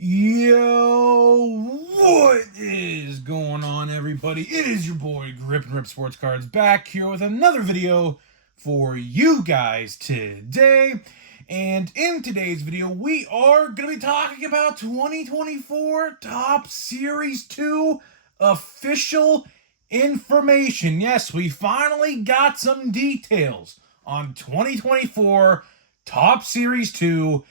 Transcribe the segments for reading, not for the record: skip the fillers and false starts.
Yo, what is going on, everybody? It is your boy Grip and Rip Sports Cards back here with another video for you guys today. And in today's video, we are going to be talking about 2024 Top Series 2 official information. Yes, we finally got some details on 2024 Top Series 2,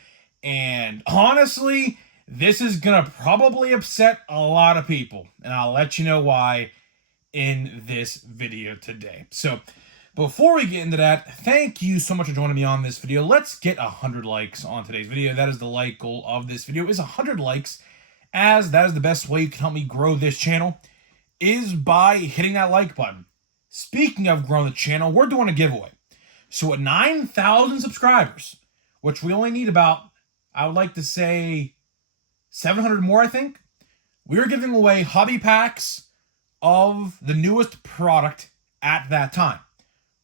and honestly, this is going to probably upset a lot of people, and I'll let you know why in this video today. So, before we get into that, thank you so much for joining me on this video. Let's get 100 likes on today's video. That is the like goal of this video, is 100 likes, as that is the best way you can help me grow this channel, is by hitting that like button. Speaking of growing the channel, we're doing a giveaway. So at 9,000 subscribers, which we only need about, I would like to say, 700 more, I think, we're giving away hobby packs of the newest product at that time.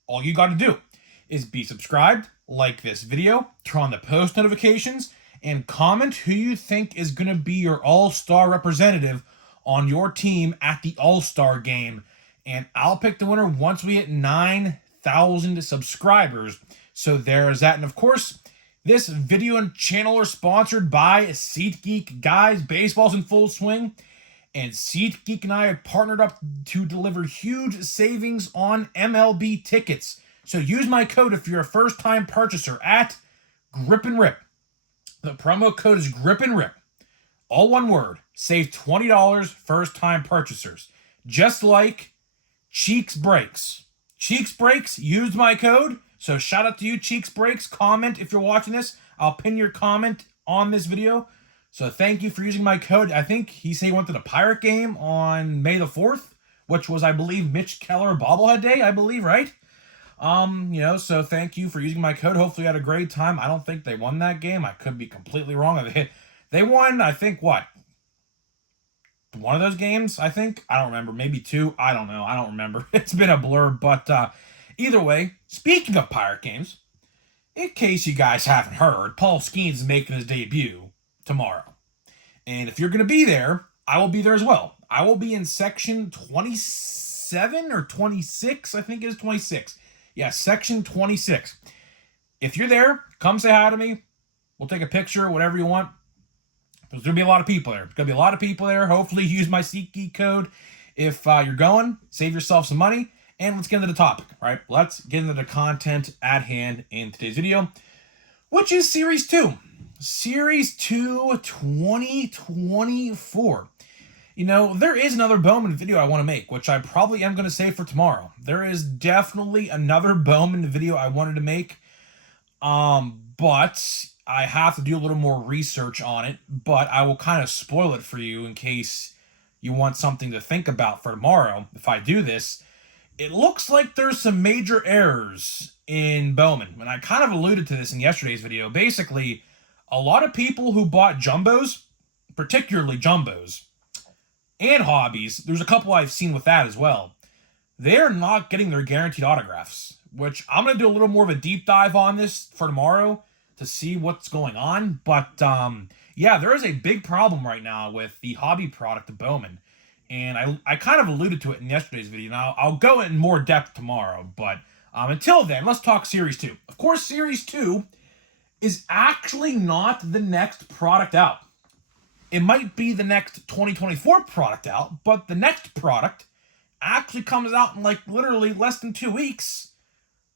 All you got to do is be subscribed, like this video, turn on the post notifications, and comment who you think is going to be your all-star representative on your team at the all-star game. And I'll pick the winner once we hit 9,000 subscribers. So there's that. And of course, this video and channel are sponsored by SeatGeek. Guys, baseball's in full swing, and SeatGeek and I have partnered up to deliver huge savings on MLB tickets. So use my code if you're a first-time purchaser at Grip and Rip. The promo code is Grip and Rip. All one word. Save $20 first-time purchasers. Just like Cheeks Breaks. Cheeks Breaks used my code. So shout out to you, Cheeks Breaks. Comment if you're watching this. I'll pin your comment on this video. So thank you for using my code. I think he said he went to the Pirate game on May the 4th, which was, I believe, Mitch Keller bobblehead day, I believe, right? So thank you for using my code. Hopefully you had a great time. I don't think they won that game. I could be completely wrong. They won, I think, what? One of those games, I think? I don't remember. Maybe two. I don't know. I don't remember. It's been a blur, but either way, speaking of Pirate games, in case you guys haven't heard, Paul Skeens is making his debut tomorrow. And if you're going to be there, I will be there as well. I will be in section 27 or 26, I think it is 26. Yeah, section 26. If you're there, come say hi to me. We'll take a picture, whatever you want. There's going to be a lot of people there. There's going to be a lot of people there. Hopefully, use my SeatGeek code if you're going. Save yourself some money. And let's get into the topic, right? Let's get into the content at hand in today's video, which is Series 2. Series 2 2024. You know, there is another Bowman video I want to make, which I probably am going to save for tomorrow. There is definitely another Bowman video I wanted to make, but I have to do a little more research on it, but I will kind of spoil it for you in case you want something to think about for tomorrow. If I do this, it looks like there's some major errors in Bowman, and I kind of alluded to this in yesterday's video. Basically, a lot of people who bought jumbos, particularly jumbos, and hobbies, there's a couple I've seen with that as well, they're not getting their guaranteed autographs, which I'm going to do a little more of a deep dive on this for tomorrow to see what's going on. But, yeah, there is a big problem right now with the hobby product of Bowman. And I kind of alluded to it in yesterday's video. Now, I'll go in more depth tomorrow. But until then, let's talk Series 2. Of course, Series 2 is actually not the next product out. It might be the next 2024 product out, but the next product actually comes out in like literally less than 2 weeks,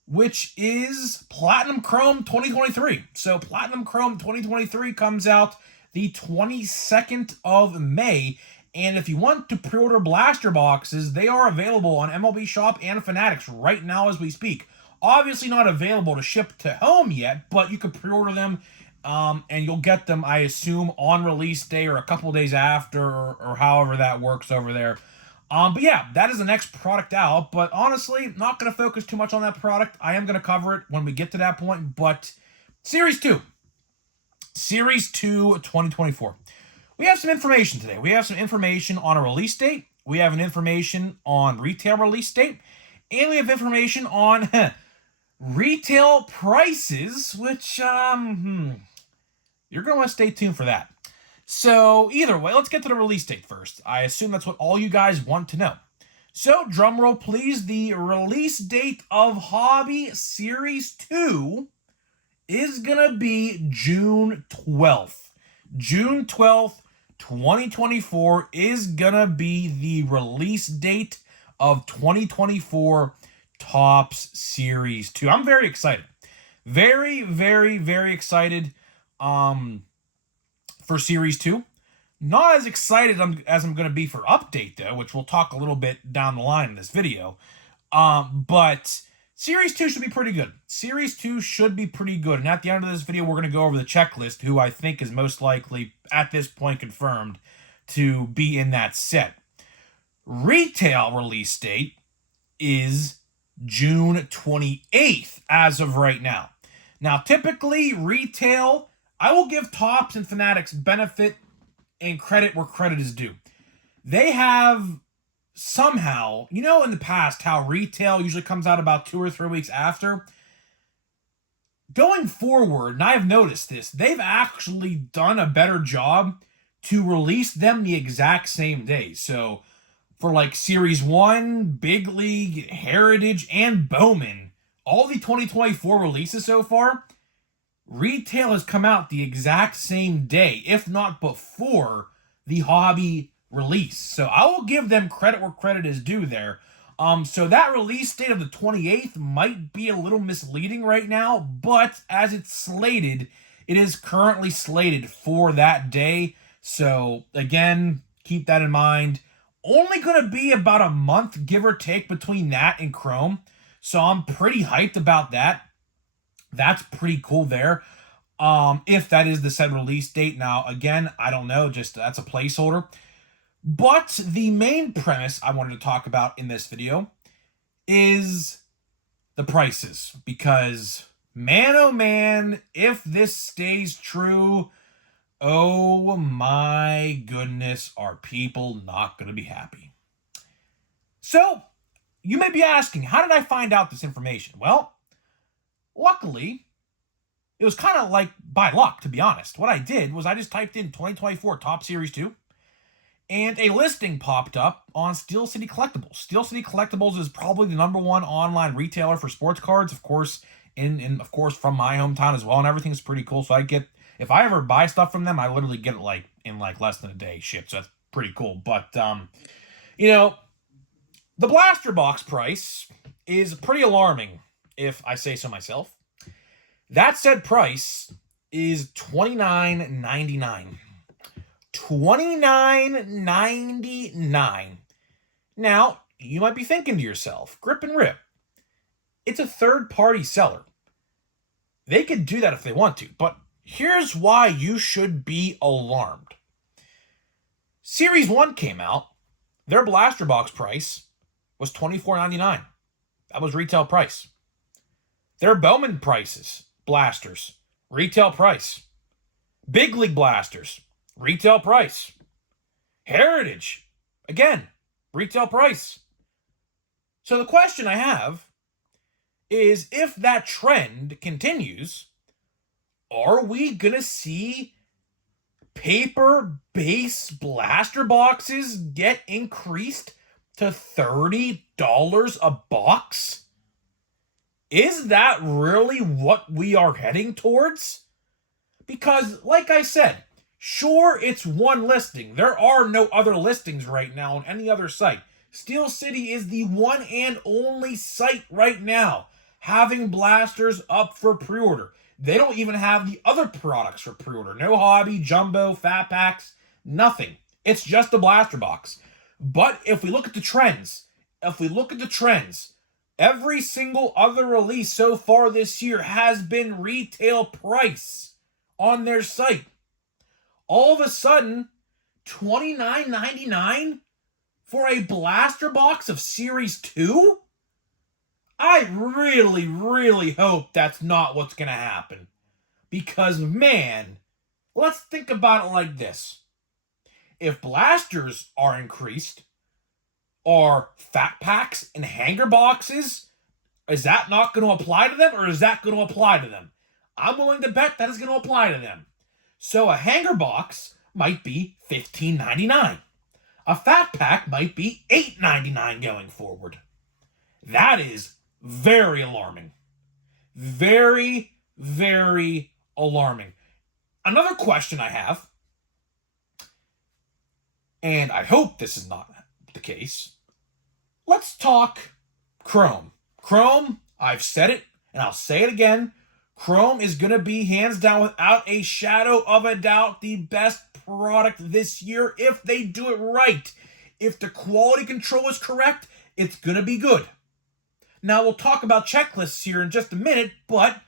which is Platinum Chrome 2023. So Platinum Chrome 2023 comes out the 22nd of May. And if you want to pre-order blaster boxes, they are available on MLB Shop and Fanatics right now as we speak. Obviously not available to ship to home yet, but you could pre-order them, and you'll get them, I assume, on release day or a couple days after, or however that works over there. But yeah, that is the next product out. But honestly, not going to focus too much on that product. I am going to cover it when we get to that point. But Series 2. Series 2 2024. We have some information today. We have some information on a release date. We have an information on retail release date. And we have information on retail prices, which, you're going to want to stay tuned for that. So either way, let's get to the release date first. I assume that's what all you guys want to know. So drumroll please, the release date of Hobby Series 2 is going to be June 12th. June 12th, 2024 is going to be the release date of 2024 Topps Series 2. I'm very excited. Very, very, very excited for Series 2. Not as excited as I'm going to be for Update, though, which we'll talk a little bit down the line in this video. But Series 2 should be pretty good. Series 2 should be pretty good. And at the end of this video, we're going to go over the checklist, who I think is most likely, at this point, confirmed to be in that set. Retail release date is June 28th as of right now. Now, typically, retail, I will give Topps and Fanatics benefit and credit where credit is due. They have somehow, you know, in the past, how retail usually comes out about 2 or 3 weeks after. Going forward, and I've noticed this, they've actually done a better job to release them the exact same day. So, for like Series 1, Big League, Heritage, and Bowman, all the 2024 releases so far, retail has come out the exact same day, if not before the hobby release. So I will give them credit where credit is due there. So that release date of the 28th might be a little misleading right now, but as it's slated, it is currently slated for that day. So again, keep that in mind. Only going to be about a month, give or take, between that and Chrome. So I'm pretty hyped about that. That's pretty cool there. If that is the said release date. Now, again, I don't know. Just that's a placeholder. But the main premise I wanted to talk about in this video is the prices. Because, man, oh man, if this stays true, oh my goodness, are people not going to be happy? So, you may be asking, how did I find out this information? Well, luckily, it was kind of like by luck, to be honest. What I did was I just typed in 2024 Topps Series 2, and a listing popped up on Steel City Collectibles. Steel City Collectibles is probably the #1 online retailer for sports cards, of course, of course from my hometown as well, and everything's pretty cool. So if I ever buy stuff from them, I literally get it in less than a day shipped. So that's pretty cool. But you know, the blaster box price is pretty alarming, if I say so myself. That said price is $29.99. $29.99. Now, you might be thinking to yourself, Grip and Rip, it's a third-party seller. They could do that if they want to, but here's why you should be alarmed. Series 1 came out. Their blaster box price was $24.99. That was retail price. Their Bowman prices, blasters, retail price. Big League blasters, retail price. Heritage, again, retail price. So the question I have is, if that trend continues, are we going to see paper base blaster boxes get increased to $30 a box? Is that really what we are heading towards? Because, like I said, sure, it's one listing. There are no other listings right now on any other site. Steel City is the one and only site right now having blasters up for pre-order. They don't even have the other products for pre-order. No hobby, jumbo, fat packs, nothing. It's just a blaster box. But if we look at the trends, every single other release so far this year has been retail price on their site. All of a sudden, $29.99 for a blaster box of Series 2? I really, really hope that's not what's going to happen. Because, man, let's think about it like this. If blasters are increased, are fat packs and hanger boxes, is that not going to apply to them, or is that going to apply to them? I'm willing to bet that is going to apply to them. So a hanger box might be $15.99. A fat pack might be $8.99 going forward. That is very alarming. Very, very alarming. Another question I have, and I hope this is not the case, let's talk Chrome. Chrome, I've said it, and I'll say it again. Chrome is going to be, hands down, without a shadow of a doubt, the best product this year if they do it right. If the quality control is correct, it's going to be good. Now, we'll talk about checklists here in just a minute, but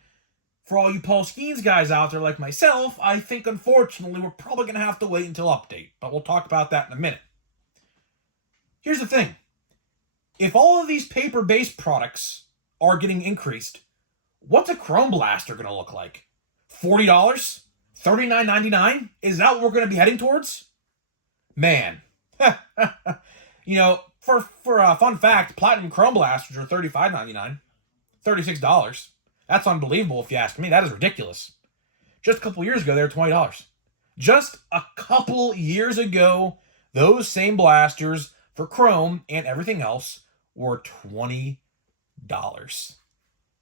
for all you Paul Skeens guys out there like myself, I think, unfortunately, we're probably going to have to wait until update, but we'll talk about that in a minute. Here's the thing. If all of these paper-based products are getting increased, what's a Chrome Blaster going to look like? $40? $39.99? Is that what we're going to be heading towards? Man. For a fun fact, Platinum Chrome Blasters are $35.99. $36. That's unbelievable if you ask me. That is ridiculous. Just a couple years ago, they were $20. Just a couple years ago, those same blasters for Chrome and everything else were $20.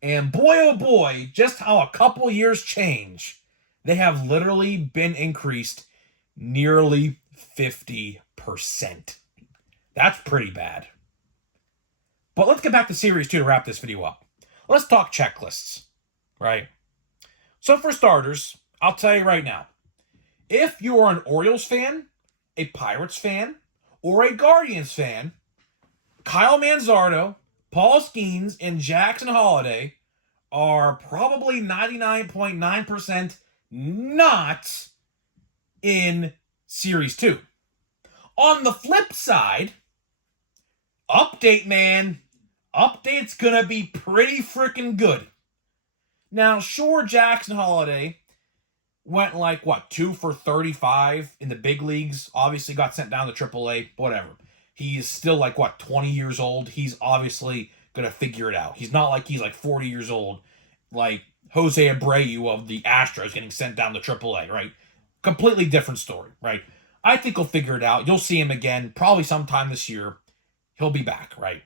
And boy, oh boy, just how a couple years change, they have literally been increased nearly 50%. That's pretty bad. But let's get back to Series 2 to wrap this video up. Let's talk checklists, right? So for starters, I'll tell you right now, if you are an Orioles fan, a Pirates fan, or a Guardians fan, Kyle Manzardo, Paul Skeens, and Jackson Holliday are probably 99.9% not in Series 2. On the flip side, update, man. Update's gonna be pretty freaking good. Now, sure, Jackson Holliday went 2 for 35 in the big leagues. Obviously got sent down to AAA, whatever. He's still 20 years old. He's obviously gonna figure it out. He's not he's 40 years old, like Jose Abreu of the Astros getting sent down to AAA, right? Completely different story, right? I think he'll figure it out. You'll see him again, probably sometime this year. He'll be back, right?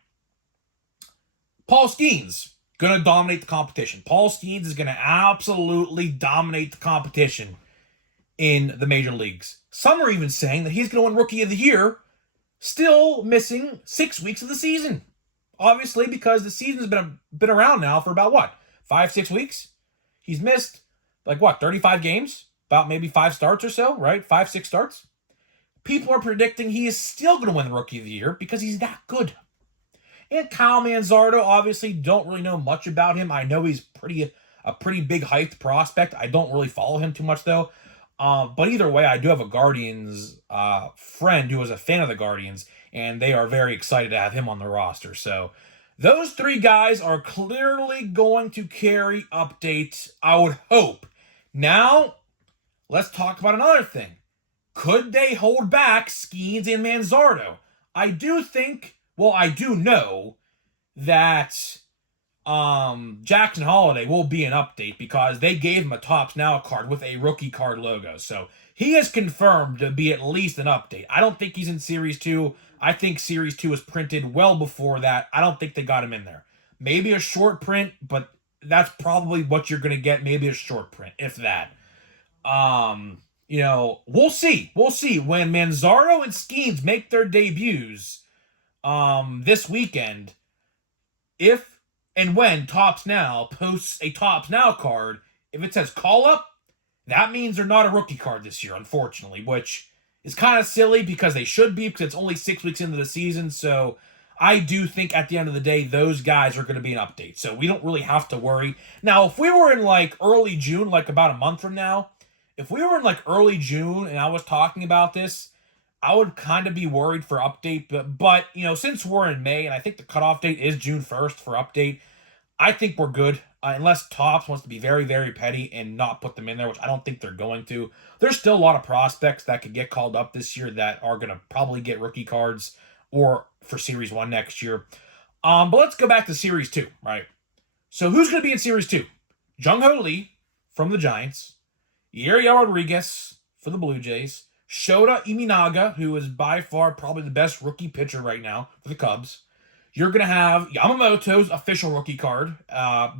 Paul Skeens, going to dominate the competition. Paul Skeens is going to absolutely dominate the competition in the major leagues. Some are even saying that he's going to win Rookie of the Year, still missing 6 weeks of the season. Obviously, because the season's been around now for about, 5-6 weeks? He's missed, 35 games? About maybe 5 starts or so, right? 5-6 starts? People are predicting he is still going to win the Rookie of the Year because he's that good. And Kyle Manzardo, obviously, don't really know much about him. I know he's a pretty big hyped prospect. I don't really follow him too much, though. But either way, I do have a Guardians friend who is a fan of the Guardians, and they are very excited to have him on the roster. So those 3 guys are clearly going to carry updates, I would hope. Now, let's talk about another thing. Could they hold back Skeens and Manzardo? I do know that Jackson Holliday will be an update because they gave him a Topps Now card with a rookie card logo. So he is confirmed to be at least an update. I don't think he's in Series 2. I think Series 2 was printed well before that. I don't think they got him in there. Maybe a short print, but that's probably what you're going to get. Maybe a short print, if that. We'll see. We'll see. When Manzardo and Skeens make their debuts this weekend, if and when Topps Now posts a Topps Now card, if it says call up, that means they're not a rookie card this year, unfortunately, which is kind of silly because they should be because it's only 6 weeks into the season. So I do think at the end of the day, those guys are going to be an update. So we don't really have to worry. Now, if we were in early June, about a month from now, if we were in early June and I was talking about this, I would kind of be worried for update, but since we're in May and I think the cutoff date is June 1st for update, I think we're good. Unless Topps wants to be very, very petty and not put them in there, which I don't think they're going to. There's still a lot of prospects that could get called up this year that are going to probably get rookie cards or for Series 1 next year. But let's go back to Series 2, right? So who's going to be in Series 2? Jung Ho Lee from the Giants, Yariel Rodriguez for the Blue Jays, Shota Imanaga, who is by far probably the best rookie pitcher right now for the Cubs. You're going to have Yamamoto's official rookie card,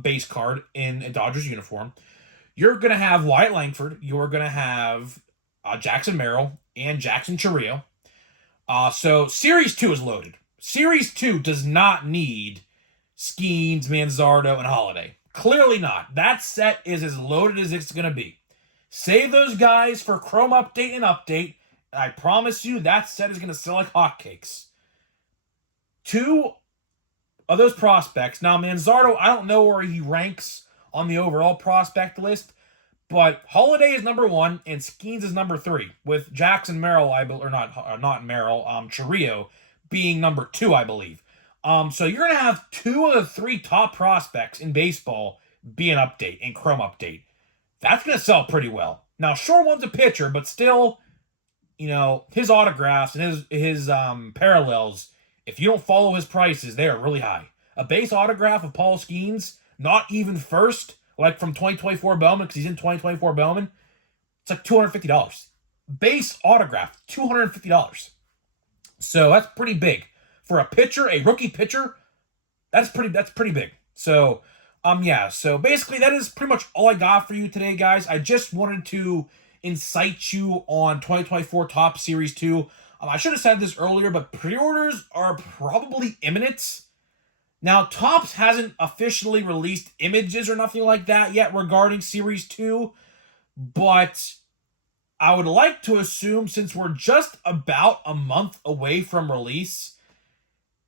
base card in a Dodgers uniform. You're going to have Wyatt Langford. You're going to have Jackson Merrill and Jackson Chourio. So Series 2 is loaded. Series 2 does not need Skeens, Manzardo, and Holiday. Clearly not. That set is as loaded as it's going to be. Save those guys for Chrome Update and Update. I promise you that set is going to sell like hotcakes. 2 of those prospects. Now, Manzardo, I don't know where he ranks on the overall prospect list, but Holiday is number 1 and Skeens is number 3, with Jackson Merrill, not Merrill, Chourio being number 2, I believe. So you're going to have 2 of the 3 top prospects in baseball be an update, in Chrome Update. That's going to sell pretty well. Now, sure, one's a pitcher, but still, his autographs and his parallels, if you don't follow his prices, they are really high. A base autograph of Paul Skeens, not even first, like from 2024 Bowman, because he's in 2024 Bowman, it's like $250. Base autograph, $250. So that's pretty big. For a pitcher, a rookie pitcher, that's pretty big. So, so basically that is pretty much all I got for you today, guys. I just wanted to incite you on 2024 Top Series 2. I should have said this earlier, but pre-orders are probably imminent. Now, Topps hasn't officially released images or nothing like that yet regarding Series 2, but I would like to assume, since we're just about a month away from release,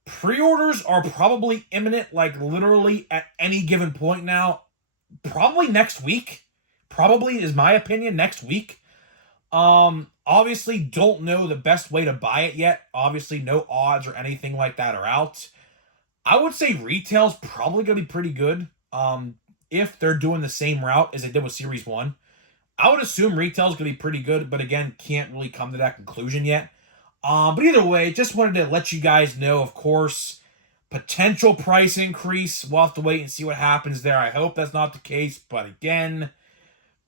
pre-orders are probably imminent, like literally at any given point now. Probably next week. Probably, is my opinion, next week. Obviously don't know the best way to buy it yet. Obviously no odds or anything like that are out. I would say retail's probably going to be pretty good. If they're doing the same route as they did with Series 1. I would assume retail's going to be pretty good, but again, can't really come to that conclusion yet. But either way, just wanted to let you guys know, of course, potential price increase. We'll have to wait and see what happens there. I hope that's not the case, but again,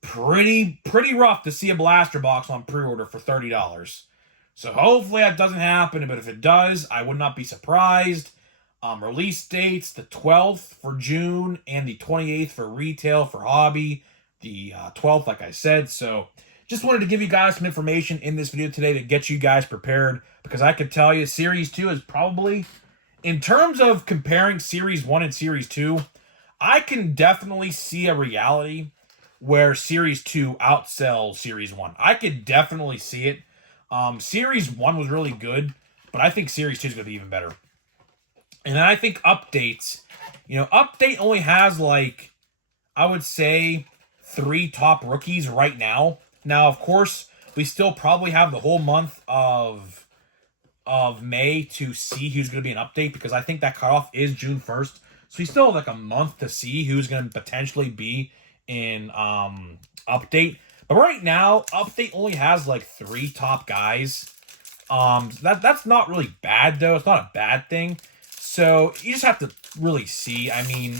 pretty rough to see a blaster box on pre-order for $30. So hopefully that doesn't happen, but if it does, I would not be surprised. Release dates, the 12th for June and the 28th for retail for hobby. The 12th, like I said. So just wanted to give you guys some information in this video today to get you guys prepared, because I could tell you Series 2 is probably, in terms of comparing Series 1 and Series 2, I can definitely see a reality where Series 2 outsells Series 1. I could definitely see it. Series 1 was really good, but I think Series 2 is going to be even better. And then I think updates, Update only has like, I would say, 3 top rookies right now. Now, of course, we still probably have the whole month of May to see who's going to be an update, because I think that cutoff is June 1st. So we still have like a month to see who's going to potentially be in update. But right now, update only has like 3 top guys. That's not really bad, though. It's not a bad thing. So you just have to really see. I mean,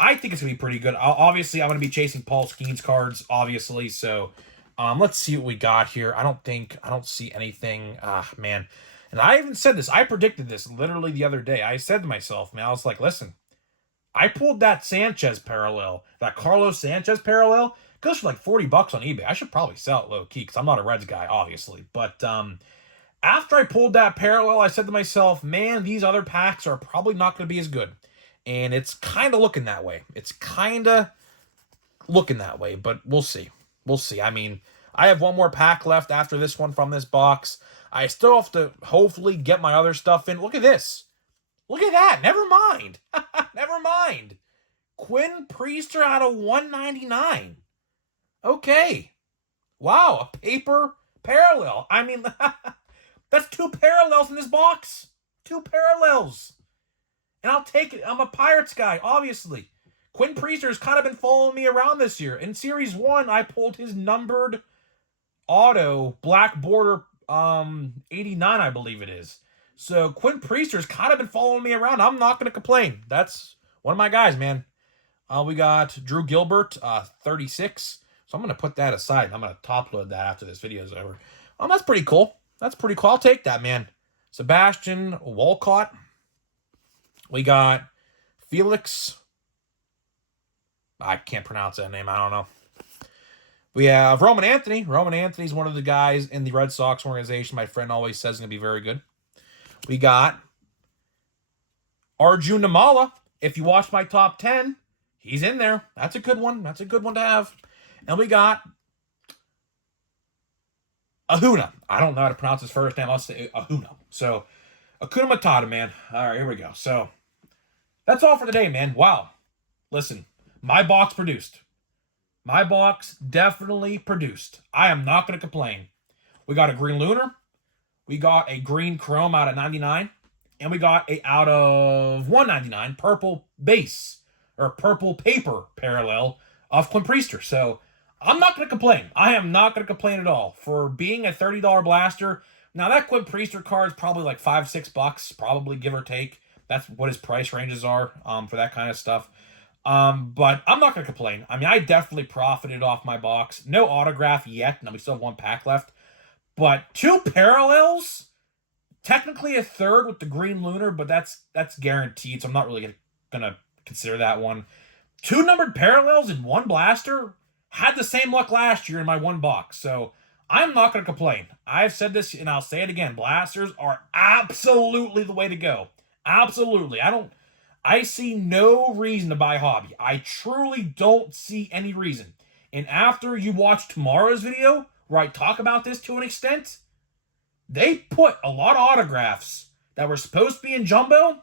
I think it's going to be pretty good. Obviously, I'm going to be chasing Paul Skeens cards, obviously. So let's see what we got here. I don't see anything. Man. And I even said this. I predicted this literally the other day. I said to myself, man, I was like, listen, I pulled that Sanchez parallel, that Carlos Sanchez parallel. Goes for like $40 on eBay. I should probably sell it low-key because I'm not a Reds guy, obviously. But after I pulled that parallel, I said to myself, man, these other packs are probably not going to be as good. And it's kind of looking that way. But we'll see. I mean, I have one more pack left after this one from this box. I still have to hopefully get my other stuff in. Look at this. Look at that. Never mind. Never mind. Quinn Priester out of 199. Okay. Wow, a paper parallel. I mean, that's 2 parallels in this box. 2 parallels. And I'll take it. I'm a Pirates guy, obviously. Quinn Priester has kind of been following me around this year. In Series 1, I pulled his numbered auto, black border 89, I believe it is. So Quinn Priester's kind of been following me around. I'm not going to complain. That's one of my guys, man. We got Drew Gilbert, 36. So I'm going to put that aside. I'm going to top load that after this video is over. That's pretty cool. That's pretty cool. I'll take that, man. Sebastian Walcott. We got Felix. I can't pronounce that name. I don't know. We have Roman Anthony. Roman Anthony's one of the guys in the Red Sox organization my friend always says is going to be very good. We got Arjun Namala. If you watch my top 10, he's in there. That's a good one. That's a good one to have. And we got Ahuna. I don't know how to pronounce his first name. I'll say Ahuna. So, Akuna Matata, man. All right, here we go. So, that's all for today, man. Wow. Listen, my box produced. My box definitely produced. I am not going to complain. We got a green lunar. We got a green chrome out of 99. And we got a out of 199 purple base or purple paper parallel of Quinn Priester. So I'm not going to complain. I am not going to complain at all for being a $30 blaster. Now that Quinn Priester card is probably like $5-6, probably give or take. That's what his price ranges are for that kind of stuff. But I'm not going to complain. I mean, I definitely profited off my box. No autograph yet. Now we still have one pack left. But 2 parallels, technically a third with the green lunar, but that's guaranteed, so I'm not really going to consider that one. 2 numbered parallels in 1 blaster. Had the same luck last year in my 1 box, so I'm not going to complain. I've said this, and I'll say it again. Blasters are absolutely the way to go. Absolutely. I see no reason to buy hobby. I truly don't see any reason. And after you watch tomorrow's video, where I talk about this to an extent, they put a lot of autographs that were supposed to be in jumbo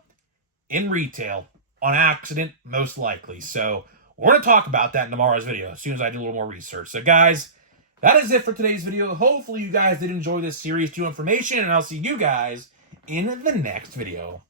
in retail on accident, most likely. So we're going to talk about that in tomorrow's video as soon as I do a little more research. So guys, that is it for today's video. Hopefully you guys did enjoy this series 2 information, and I'll see you guys in the next video.